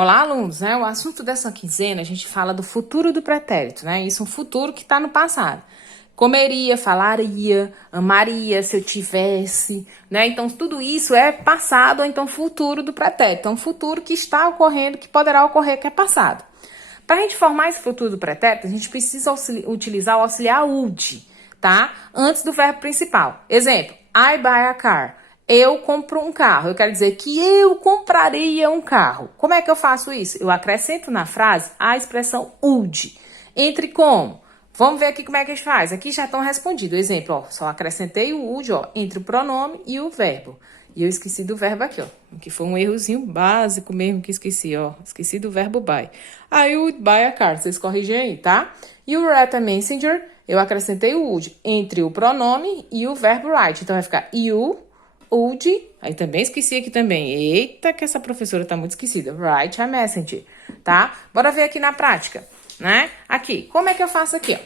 Olá, alunos, né? O assunto dessa quinzena, a gente fala do futuro do pretérito, né? Isso é um futuro que está no passado. Comeria, falaria, amaria, se eu tivesse, né? Então, tudo isso é passado ou então futuro do pretérito. Então, futuro que está ocorrendo, que poderá ocorrer, que é passado. Para a gente formar esse futuro do pretérito, a gente precisa utilizar o auxiliar would, tá? Antes do verbo principal. Exemplo, I buy a car. Eu compro um carro. Eu quero dizer que eu compraria um carro. Como é que eu faço isso? Eu acrescento na frase a expressão would. Entre como? Vamos ver aqui como é que a gente faz. Aqui já estão respondidos. Exemplo, ó, só acrescentei o would, ó, entre o pronome e o verbo. E eu esqueci do verbo aqui, ó. Que foi um errozinho básico mesmo que esqueci, ó. Esqueci do verbo buy. I would buy a car. Vocês corrigem aí, tá? E o write a messenger, eu acrescentei o would entre o pronome e o verbo write. Então vai ficar you would, aí também esqueci aqui também. Eita, que essa professora tá muito esquecida. Write a messenger, tá? Bora ver aqui na prática, né? Aqui, como é que eu faço aqui, ó?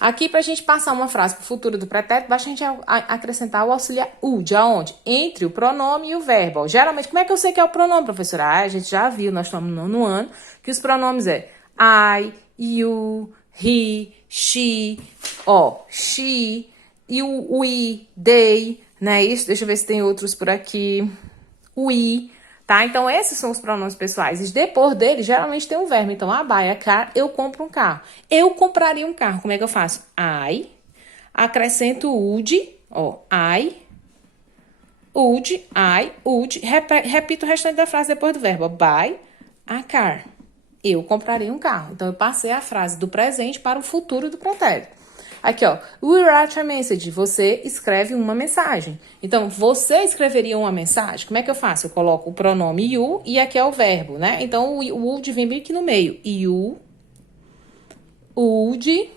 Aqui, pra gente passar uma frase pro futuro do pretérito, basta a gente acrescentar o auxiliar would, aonde? Entre o pronome e o verbo. Ó, geralmente, como é que eu sei que é o pronome, professora? Ah, a gente já viu, nós estamos no nono ano, que os pronomes é I, you, he, she, ó, she, e o we, they, né? Isso, deixa eu ver se tem outros por aqui. We, tá? Então, esses são os pronomes pessoais. E depois dele, geralmente tem um verbo. Então, I buy a car, eu compro um carro. Eu compraria um carro. Como é que eu faço? I, acrescento would, ó, I, would, repito o restante da frase depois do verbo. Buy a car. Eu compraria um carro. Então, eu passei a frase do presente para o futuro do pretérito. Aqui, ó, we write a message, você escreve uma mensagem. Então, você escreveria uma mensagem? Como é que eu faço? Eu coloco o pronome you e aqui é o verbo, né? Então, o would vem bem aqui no meio. You would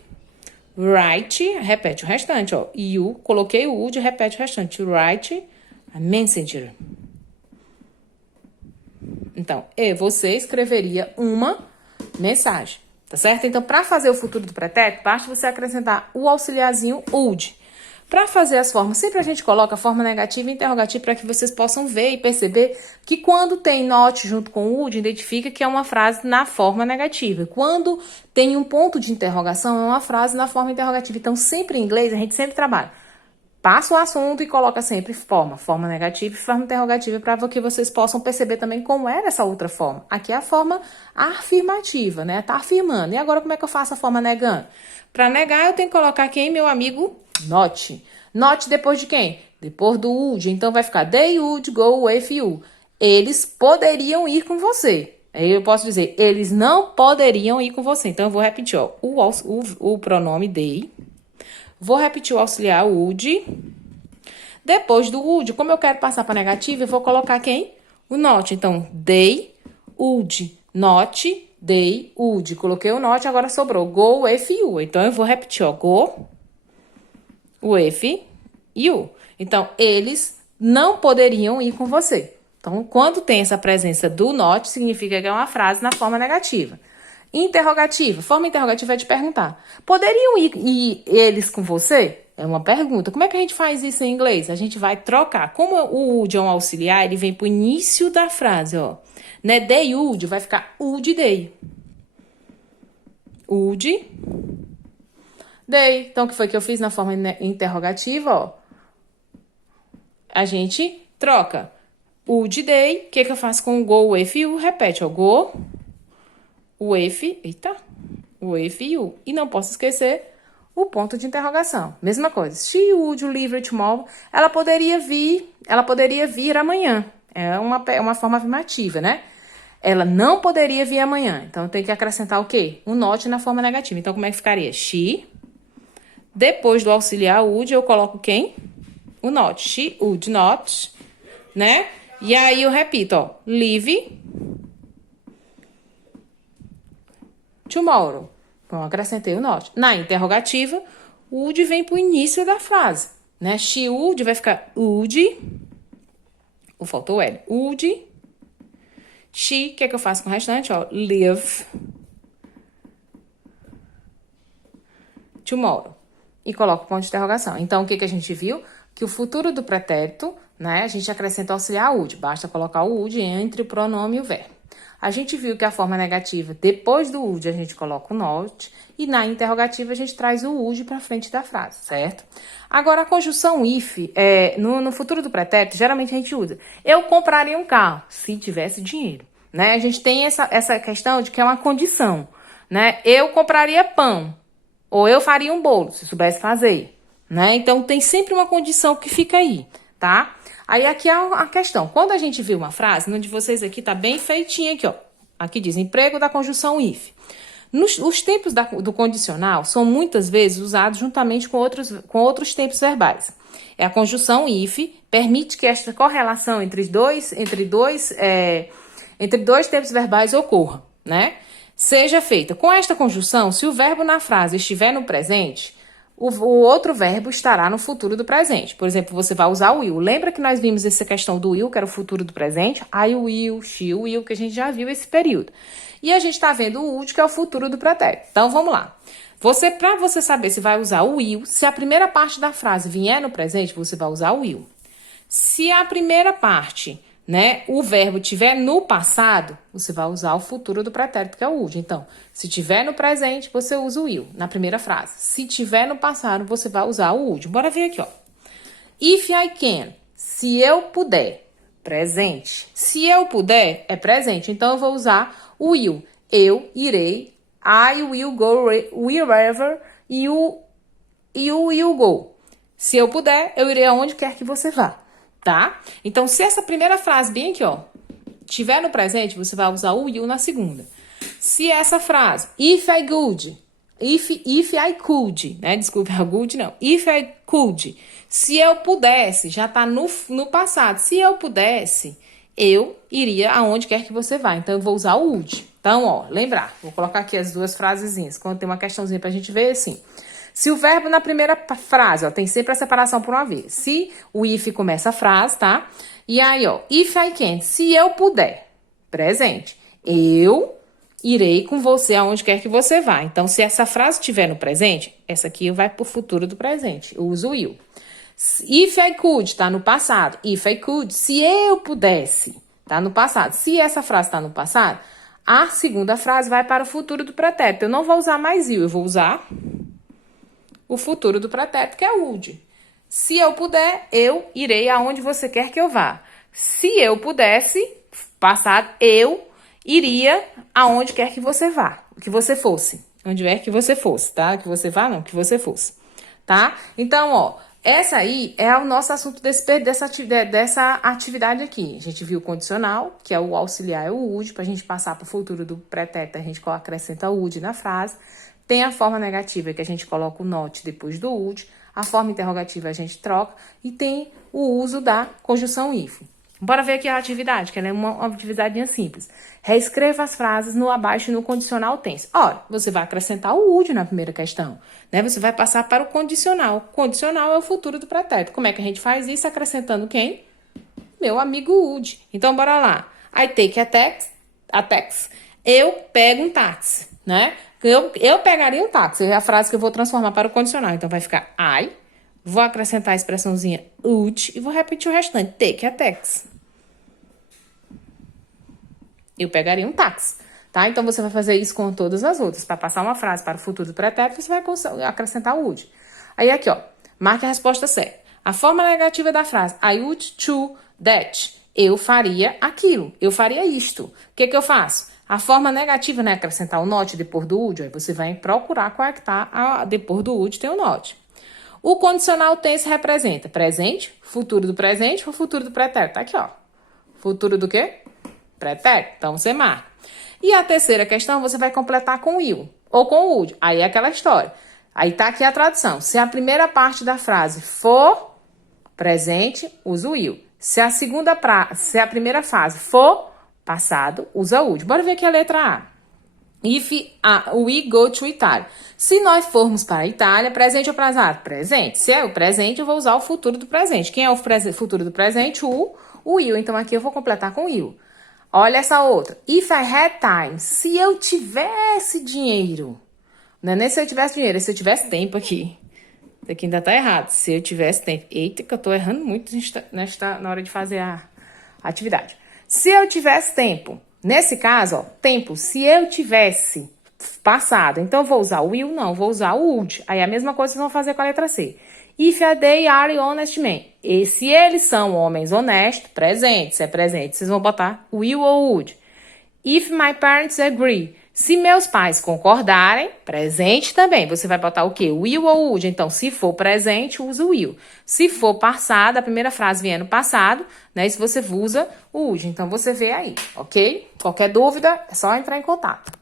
write, repete o restante, ó. You, coloquei o would, repete o restante. Write a messenger. Então, você escreveria uma mensagem. Tá certo? Então, para fazer o futuro do pretérito, basta você acrescentar o auxiliarzinho would. Para fazer as formas, sempre a gente coloca a forma negativa e interrogativa para que vocês possam ver e perceber que quando tem not junto com would, identifica que é uma frase na forma negativa. Quando tem um ponto de interrogação, é uma frase na forma interrogativa. Então, sempre em inglês, a gente sempre trabalha. Passa o assunto e coloca sempre forma negativa e forma interrogativa para que vocês possam perceber também como era essa outra forma. Aqui é a forma afirmativa, né? Tá afirmando. E agora como é que eu faço a forma negando? Para negar eu tenho que colocar quem, meu amigo? Not. Not depois de quem? Depois do would. Então vai ficar they would go with you. Eles poderiam ir com você. Aí eu posso dizer, eles não poderiam ir com você. Então eu vou repetir, ó, o pronome they. Vou repetir o auxiliar would. Depois do would, como eu quero passar para negativo, eu vou colocar quem? O not. Então, they would. Not, they would. Coloquei o not, agora sobrou go with you. Então, eu vou repetir, ó. Go with you. Então, eles não poderiam ir com você. Então, quando tem essa presença do not, significa que é uma frase na forma negativa. Interrogativa. Forma interrogativa é de perguntar. Poderiam ir eles com você? É uma pergunta. Como é que a gente faz isso em inglês? A gente vai trocar. Como o would é um auxiliar, ele vem pro início da frase, ó. Né? They would vai ficar would they. Would they. Então, o que foi que eu fiz na forma interrogativa, ó? A gente troca. Would they. O que eu faço com o go with you? Repete, ó. Go with you. E não posso esquecer o ponto de interrogação. Mesma coisa. She would leave tomorrow. Ela poderia vir amanhã. É uma forma afirmativa, né? Ela não poderia vir amanhã. Então, tem que acrescentar o quê? Um not na forma negativa. Então, como é que ficaria? She. Depois do auxiliar would, eu coloco quem? O not. She would not, né? E aí, eu repito, ó. Leave tomorrow. Então, acrescentei o not. Na interrogativa, o would vem para o início da frase, né? She would vai ficar would. Faltou o L. Would. She, o que é que eu faço com o restante? Ó, live tomorrow. E coloco o ponto de interrogação. Então, o que a gente viu? Que o futuro do pretérito, né? A gente acrescenta o auxiliar would. Basta colocar o would entre o pronome e o verbo. A gente viu que a forma negativa, depois do would, a gente coloca o not, e na interrogativa a gente traz o would para frente da frase, certo? Agora, a conjunção if, no futuro do pretérito, geralmente a gente usa: eu compraria um carro, se tivesse dinheiro, né? A gente tem essa questão de que é uma condição, né? Eu compraria pão, ou eu faria um bolo, se soubesse fazer, né? Então, tem sempre uma condição que fica aí, tá? Aí, aqui é a questão. Quando a gente viu uma frase, no de vocês aqui tá bem feitinha aqui, ó. Aqui diz emprego da conjunção if. Os tempos do condicional são muitas vezes usados juntamente com outros tempos verbais. A conjunção if permite que esta correlação entre dois tempos verbais ocorra, né? Seja feita. Com esta conjunção, se o verbo na frase estiver no presente, o outro verbo estará no futuro do presente. Por exemplo, você vai usar o will. Lembra que nós vimos essa questão do will, que era o futuro do presente? I will, she will, que a gente já viu esse período. E a gente está vendo o would, que é o futuro do pretérito. Então, vamos lá. Para você saber se vai usar o will, se a primeira parte da frase vier no presente, você vai usar o will. Se a primeira parte, né, o verbo tiver no passado, você vai usar o futuro do pretérito, que é o would. Então, se tiver no presente, você usa o will na primeira frase. Se tiver no passado, você vai usar o would. Bora ver aqui, ó. If I can, se eu puder, presente. Se eu puder, é presente. Então, eu vou usar o will. Eu irei, I will go wherever you will go. Se eu puder, eu irei aonde quer que você vá. Tá? Então, se essa primeira frase bem aqui, ó, tiver no presente, você vai usar o will na segunda. Se essa frase, if I could, né? Desculpa, good não. If I could, se eu pudesse, já tá no passado. Se eu pudesse, eu iria aonde quer que você vá. Então, eu vou usar o would. Então, ó, lembrar. Vou colocar aqui as duas frasezinhas. Quando tem uma questãozinha pra gente ver, assim. Se o verbo na primeira frase, ó, tem sempre a separação por uma vez. Se o if começa a frase, tá? E aí, ó, if I can, se eu puder, presente, eu irei com você aonde quer que você vá. Então, se essa frase estiver no presente, essa aqui vai pro futuro do presente. Eu uso o will. If I could, tá no passado. If I could, se eu pudesse, tá no passado. Se essa frase tá no passado, a segunda frase vai para o futuro do pretérito. Eu não vou usar mais will, eu vou usar o futuro do pretérito, que é o would. Se eu puder, eu irei aonde você quer que eu vá. Se eu pudesse, passado, eu iria aonde quer que você vá. Que você fosse. Onde quer que você fosse, tá? Que você vá, não, que você fosse. Tá? Então, ó, essa aí é o nosso assunto dessa atividade aqui. A gente viu o condicional, que é o auxiliar, é o would. Pra gente passar pro futuro do pretérito, a gente acrescenta o would na frase. Tem a forma negativa, que a gente coloca o not depois do would. A forma interrogativa a gente troca. E tem o uso da conjunção if. Bora ver aqui a atividade, que ela é uma atividadinha simples. Reescreva as frases no abaixo e no condicional tense. Ora, você vai acrescentar o would na primeira questão, né? Você vai passar para o condicional. O condicional é o futuro do pretérito. Como é que a gente faz isso? Acrescentando quem? Meu amigo would. Então, bora lá. I take a taxi. Eu pego um táxi, né? Eu pegaria um táxi. É a frase que eu vou transformar para o condicional. Então, vai ficar I. Vou acrescentar a expressãozinha would e vou repetir o restante. Take a taxi. Eu pegaria um táxi, tá? Então, você vai fazer isso com todas as outras. Para passar uma frase para o futuro do pretérito, você vai acrescentar o would. Aí, aqui, ó. Marque a resposta certa. A forma negativa da frase. I would do that. Eu faria aquilo. Eu faria isto. O que eu faço? A forma negativa, né? Acrescentar o not depois do would. Aí você vai procurar qual é que tá depois do would tem o not. O condicional tense representa presente, futuro do presente ou futuro do pretérito. Tá aqui, ó. Futuro do quê? Pretérito. Então, você marca. E a terceira questão, você vai completar com will ou com o would. Aí é aquela história. Aí tá aqui a tradução. Se a primeira parte da frase for presente, usa o will. Se a primeira frase for passado, usa would. Bora ver aqui a letra A. If we go to Italy. Se nós formos para a Itália, presente ou passado? Presente. Se é o presente, eu vou usar o futuro do presente. Quem é o futuro do presente? O will. Então, aqui eu vou completar com will. Olha essa outra. If I had time. Se eu tivesse dinheiro. Não é nem se eu tivesse dinheiro, é se eu tivesse tempo aqui. Isso aqui ainda tá errado. Se eu tivesse tempo. Eita, que eu tô errando muito na hora de fazer a atividade. Se eu tivesse tempo. Nesse caso, ó, tempo, se eu tivesse passado, então eu vou usar o will? Não, vou usar o would. Aí a mesma coisa vocês vão fazer com a letra C. If they are honest men. E se eles são homens honestos, presente, se é presente, vocês vão botar will ou would. If my parents agree. Se meus pais concordarem, presente também. Você vai botar o quê? Will ou would? Então, se for presente, usa o will. Se for passado, a primeira frase vier no passado, né? Se você usa o would. Então, você vê aí, ok? Qualquer dúvida, é só entrar em contato.